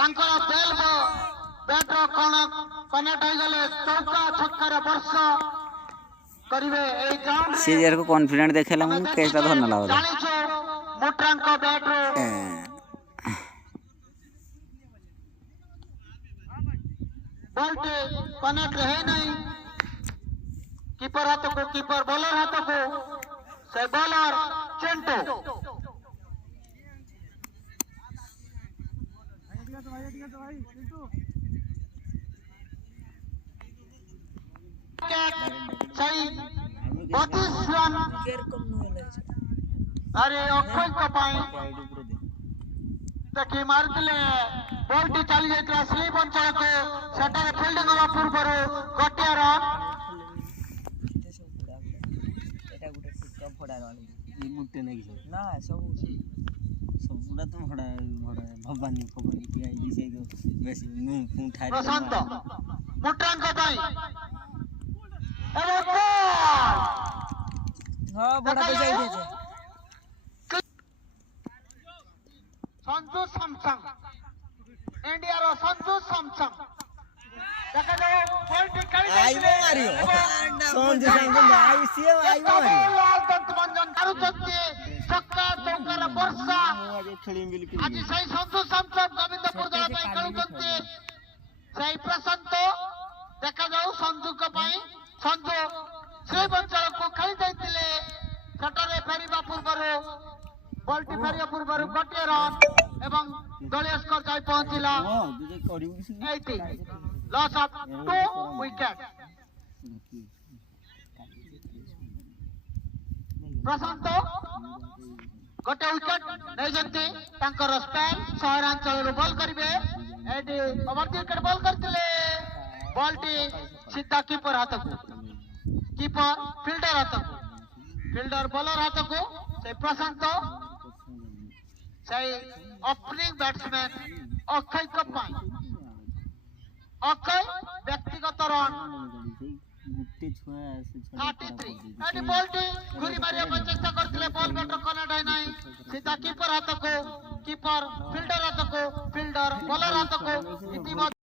तांकर bell bat कौन connect हो गले चौका छक्कार वर्ष करिवे ए ग्राउंड से यार को कॉन्फिडेंट देखेला मु केसटा धरना लागला जानिछो मोटरांक बैट रो बॉल कनेक्ट है नहीं कीपर हाथ को कीपर बॉलर हाथ को से बॉलर चिंटू सही 32 रन अरे अक्षय कपाई देखी मारते बॉल टी चली जाता स्लीप अंचल को सेटारे फील्डिंग हवा पूर्व गोटे रन ना सबुड़ा तो भड़ा भड़ा भवानी फवानी की आई से बेसी मुंह उठाई प्रशांत मोटरांक भाई अरे बॉल हां बड़ा पैसा आई दे संजू सैमसंग इंडिया रो संजू सैमसंग देखा जाओ बॉल टी खेली आइबो मारियो संजू सैमसंग आई सीए आइबो मारियो लाल दंत मंजन करूछंती छक्का चौकार वर्षा आज खेली मिल के आज सही संजू सैमसंग गोविंदपुर दल पे खेलुछंती सही प्रशांत देखा जाओ संजू को पाई संजू श्री बंचल को खेली जाइतिले सटरे फेरिबा पूर्वरो बॉल टी फेरिबा पूर्वरो गोटे रन एवं दलीय स्कोर जाई पहुंचिला हां तुझे करियो 80 लॉस ऑफ 2 विकेट प्रशांत गोटे विकेट नहीं जंती तांकर स्पेन सहरांचल रो बॉल करिवे एडी ओवर विकेट बॉल करतिले बॉल टी सीधा कीपर हाथ को कीपर फील्डर हाथ को फील्डर बॉलर हाथ को से प्रशांत से ओपनिंग बैट्समैन अक्षय कपाई अक्षय व्यक्तिगत रन गुट्टे छुआ से 33 एडी बॉल टी घुरी मारिया पर चेष्टा करथिले बॉल बैटर कनेक्ट है नहीं सीधा कीपर हाथ को कीपर फील्डर हाथ को फील्डर बॉलर हाथ को इतिमध्य